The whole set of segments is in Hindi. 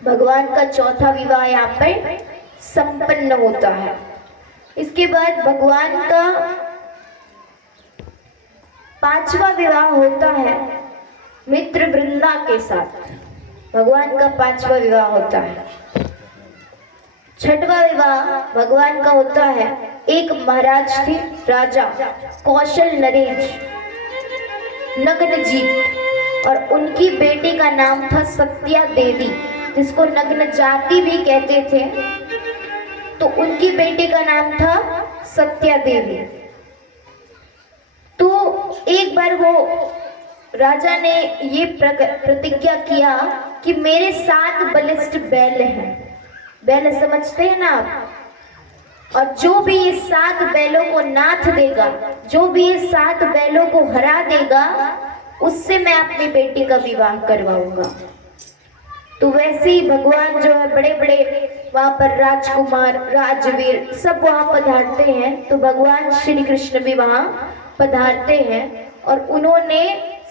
भगवान का चौथा विवाह यहाँ पर संपन्न होता है। इसके बाद भगवान का पांचवा विवाह होता है मित्र वृंदा के साथ। भगवान का पांचवा विवाह होता है। छठवां विवाह भगवान का होता है, एक महाराज थे राजा कौशल नरेश नग्नजीत, और उनकी बेटी का नाम था सत्या देवी, जिसको नग्न जाति भी कहते थे। तो उनकी बेटी का नाम था सत्या देवी। तो एक बार वो राजा ने ये प्रतिज्ञा किया कि मेरे 7 बलिष्ठ बैल हैं। बैल समझते हैं ना आप? और जो भी ये 7 बैलों को नाथ देगा, जो भी ये 7 बैलों को हरा देगा, उससे मैं अपनी बेटी का विवाह करवाऊंगा। तो वैसे ही भगवान जो है बड़े बड़े वहां पर राजकुमार राजवीर सब वहां पधारते हैं। तो भगवान श्री कृष्ण भी वहां पधारते हैं और उन्होंने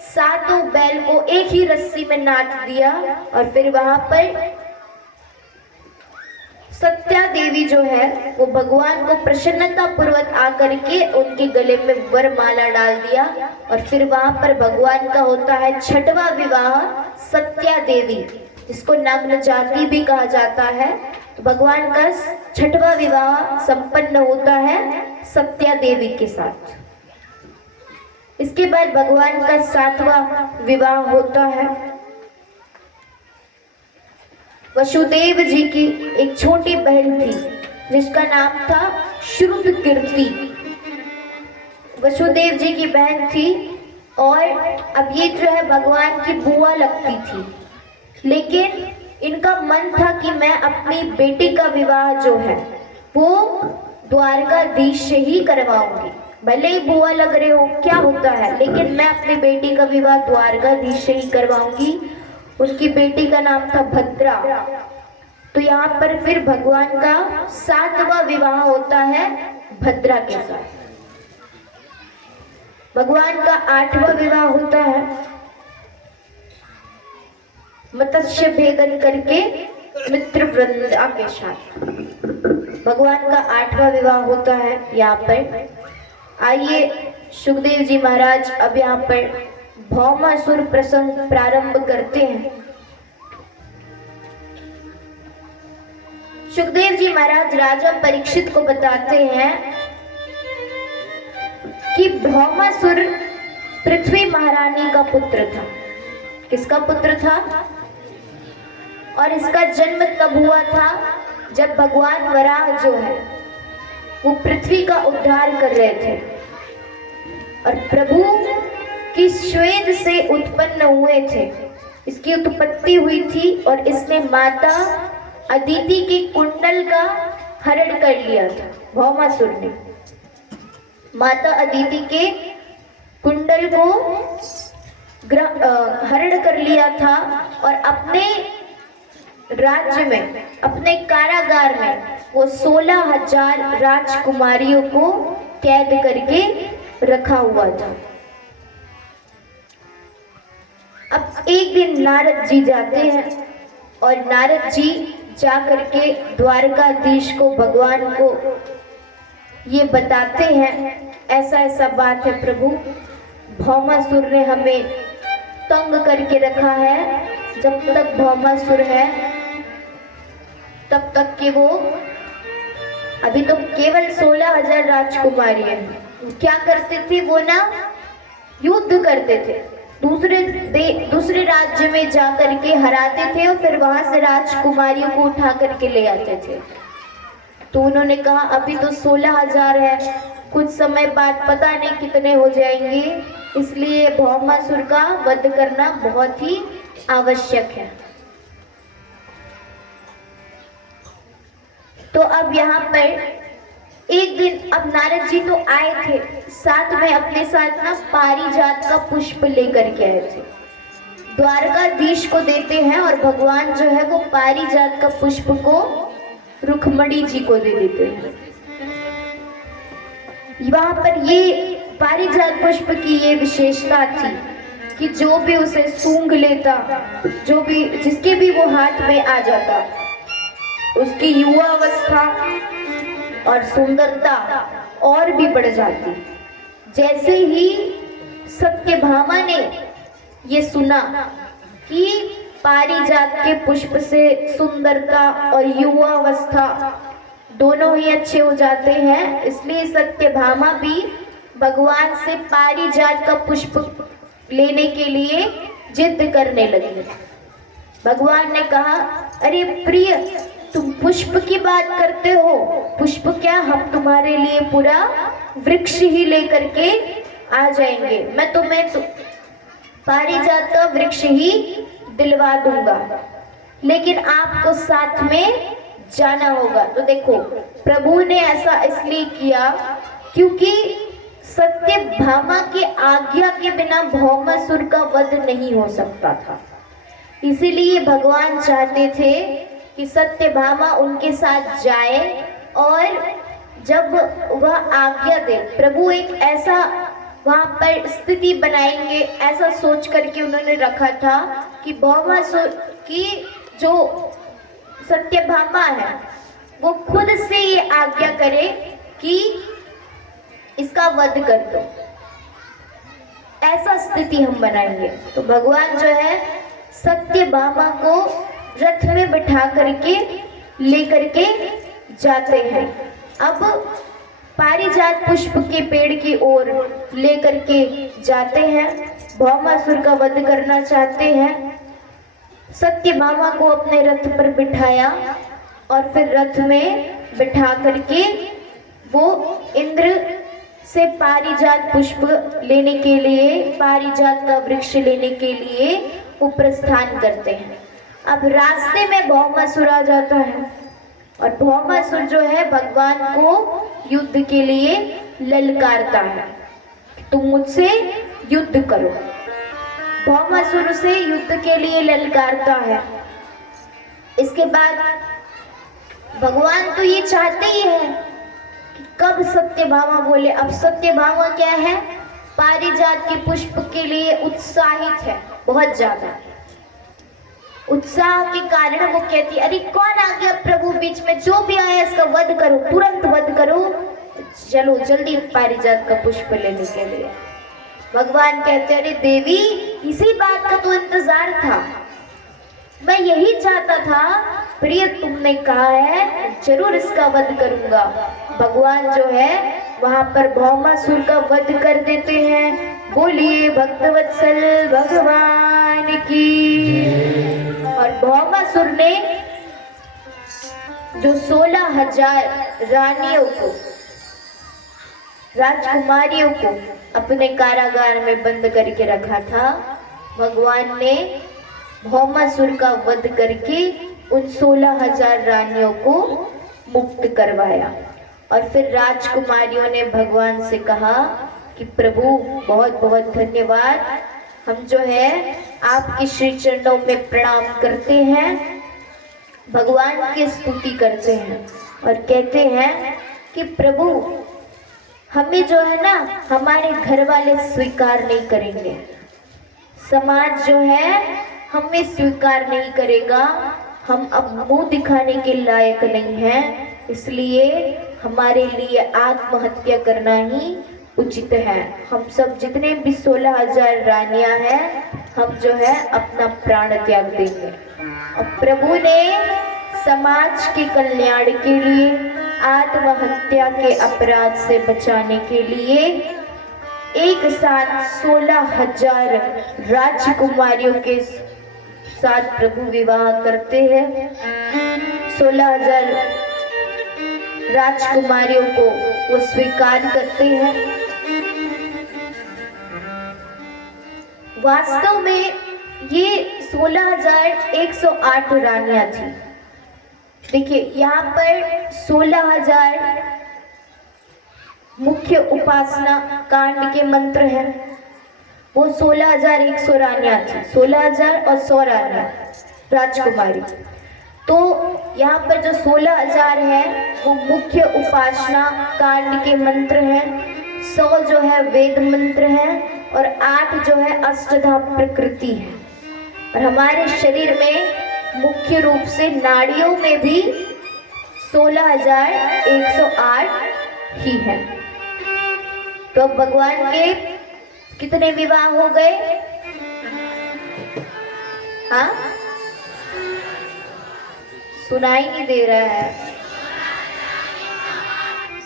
7 बैल को एक ही रस्सी में नाथ दिया। और फिर वहां पर सत्या देवी जो है वो भगवान को प्रसन्नता पूर्वक आकर के उनके गले में वरमाला डाल दिया। और फिर वहां पर भगवान का होता है छठवां विवाह सत्या देवी, जिसको नग्न जाति भी कहा जाता है। तो भगवान का छठवां विवाह संपन्न होता है सत्या देवी के साथ। इसके बाद भगवान का 7वां विवाह होता है वसुदेव जी की एक छोटी बहन थी जिसका नाम था श्रुतकीर्ति। वसुदेव जी की बहन थी और अब ये जो है भगवान की बुआ लगती थी, लेकिन इनका मन था कि मैं अपनी बेटी का विवाह जो है वो द्वारकाधीश से ही करवाऊंगी। भले ही बुआ लग रहे हो, क्या होता है, लेकिन मैं अपनी बेटी का विवाह द्वारकाधीश से ही करवाऊंगी। उनकी बेटी का नाम था भद्रा। तो यहाँ पर फिर भगवान का 7वां विवाह होता है भद्रा के साथ। भगवान का 8वां विवाह होता है मत्स्य भेदन करके मित्र वृंदा के साथ। भगवान का 8वां विवाह होता है यहाँ पर। आइए सुखदेव जी महाराज अब यहाँ पर भौमासुर प्रसंग प्रारंभ करते हैं। सुखदेव जी महाराज राजा परीक्षित को बताते हैं कि भौमासुर पृथ्वी महारानी का पुत्र था। किसका पुत्र था? और इसका जन्म तब हुआ था जब भगवान वराह जो है वो पृथ्वी का उद्धार कर रहे थे और प्रभु कि श्वेत से उत्पन्न हुए थे। इसकी उत्पत्ति हुई थी और इसने माता अदिति के कुंडल का हरण कर लिया था। भौमासुर ने माता अदिति के कुंडल को हरण कर लिया था और अपने राज्य में, अपने कारागार में वो 16,000 राजकुमारियों को कैद करके रखा हुआ था। अब एक दिन नारद जी जाते हैं और नारद जी जाकर के द्वारकाधीश को, भगवान को ये बताते हैं ऐसा ऐसा बात है प्रभु, भौमासुर ने हमें तंग करके रखा है। जब तक भौमासुर है तब तक के वो अभी तो केवल 16,000 राजकुमारी हैं। क्या करते थे वो ना, युद्ध करते थे, दूसरे राज्य में जाकर के हराते थे और फिर वहां से राजकुमारियों को उठा करके ले आते थे। तो उन्होंने कहा अभी तो 16,000 है, कुछ समय बाद पता नहीं कितने हो जाएंगे, इसलिए भौमासुर का वध करना बहुत ही आवश्यक है। तो अब यहाँ पर एक दिन अब नारद जी तो आए थे, साथ में अपने साथ ना पारिजात का पुष्प लेकर के आए थे। द्वारकाधीश को देते हैं और भगवान जो है वो पारिजात का पुष्प को रुक्मणी जी को दे देते हैं। वहां पर ये पारिजात पुष्प की ये विशेषता थी कि जो भी उसे सूंघ लेता, जो भी जिसके भी वो हाथ में आ जाता, उसकी युवावस्था और सुंदरता और भी बढ़ जाती। जैसे ही सत्यभामा ने ये सुना कि पारिजात के पुष्प से सुंदरता और युवावस्था दोनों ही अच्छे हो जाते हैं, इसलिए सत्यभामा भी भगवान से पारिजात का पुष्प लेने के लिए जिद करने लगी। भगवान ने कहा, अरे प्रिय, तुम पुष्प की बात करते हो, पुष्प क्या, हम तुम्हारे लिए पूरा वृक्ष ही लेकर के आ जाएंगे, मैं तुम्हें पारिजात का वृक्ष ही दिलवा दूंगा, लेकिन आपको साथ में जाना होगा। तो देखो, प्रभु ने ऐसा इसलिए किया क्योंकि सत्यभामा की आज्ञा के बिना भौमासुर का वध नहीं हो सकता था। इसीलिए भगवान चाहते थे कि सत्यभामा उनके साथ जाए, और जब वह आज्ञा दे, प्रभु एक ऐसा वहां पर स्थिति बनाएंगे, ऐसा सोच करके उन्होंने रखा था कि भौमासुर की जो सत्यभामा है वो खुद से ये आज्ञा करे कि इसका वध कर दो, ऐसा स्थिति हम बनाएंगे। तो भगवान जो है सत्यभामा को रथ में बिठा करके लेकर के जाते हैं। अब पारिजात पुष्प के पेड़ की ओर लेकर के जाते हैं, भौमासुर का वध करना चाहते हैं। सत्यभामा को अपने रथ पर बिठाया और फिर रथ में बिठा करके वो इंद्र से पारिजात पुष्प लेने के लिए, पारिजात का वृक्ष लेने के लिए वो प्रस्थान करते हैं। अब रास्ते में भौमासुर आ जाता है, और भौमासुर जो है भगवान को युद्ध के लिए ललकारता है, तुम मुझसे युद्ध करो। भौमासुर से युद्ध के लिए ललकारता है। इसके बाद भगवान तो ये चाहते ही है कि कब सत्यभामा बोले। अब सत्यभामा क्या है, पारिजात के पुष्प के लिए उत्साहित है, बहुत ज्यादा उत्साह के कारण वो कहती, अरे कौन आ गया प्रभु बीच में, जो भी आया इसका वध करो, तुरंत वध करो, चलो जल्दी पारिजात का पुष्प लेने के लिए। भगवान कहते, अरे देवी, इसी बात का तो इंतजार था, मैं यही चाहता था, प्रिय तुमने कहा है जरूर इसका वध करूंगा। भगवान जो है वहां पर भौमासुर का वध कर देते हैं। बोलिए भक्तवत्सल भगवान की। और भौमासुर ने जो 16,000 रानियों को, राजकुमारियों को अपने कारागार में बंद करके रखा था, भगवान ने भौमासुर का वध करके उन 16,000 रानियों को मुक्त करवाया। और फिर राजकुमारियों ने भगवान से कहा कि प्रभु बहुत बहुत धन्यवाद, हम जो है आपके श्री चरणों में प्रणाम करते हैं, भगवान की स्तुति करते हैं और कहते हैं कि प्रभु हमें जो है ना हमारे घर वाले स्वीकार नहीं करेंगे, समाज जो है हमें स्वीकार नहीं करेगा, हम अब मुंह दिखाने के लायक नहीं हैं, इसलिए हमारे लिए आत्महत्या करना ही उचित है। हम सब जितने भी 16,000 रानियां हैं, हम जो है अपना प्राण त्याग देंगे। और प्रभु ने समाज के कल्याण के लिए, आत्महत्या के अपराध से बचाने के लिए एक साथ 16,000 राजकुमारियों के साथ प्रभु विवाह करते हैं। 16,000 राजकुमारियों को वो स्वीकार करते हैं। वास्तव में ये 16,108 रानियां थी। देखिए यहाँ पर 16,000 मुख्य उपासना कांड के मंत्र हैं, वो 16,100 रानियां थी, 16,000 और 100 रानियां राजकुमारी। तो यहाँ पर जो 16,000 है वो मुख्य उपासना कांड के मंत्र हैं, 100 जो है वेद मंत्र हैं और 8 जो है अष्टधा प्रकृति है। और हमारे शरीर में मुख्य रूप से नाड़ियों में भी 16,108 ही है। तो अब भगवान के कितने विवाह हो गए? हाँ, सुनाई नहीं दे रहा है।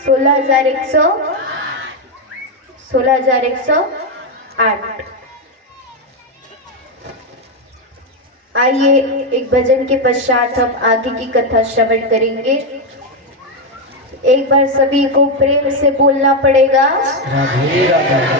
16,108। आइए एक भजन के पश्चात हम आगे की कथा श्रवण करेंगे। एक बार सभी को प्रेम से बोलना पड़ेगा, राधे राधे।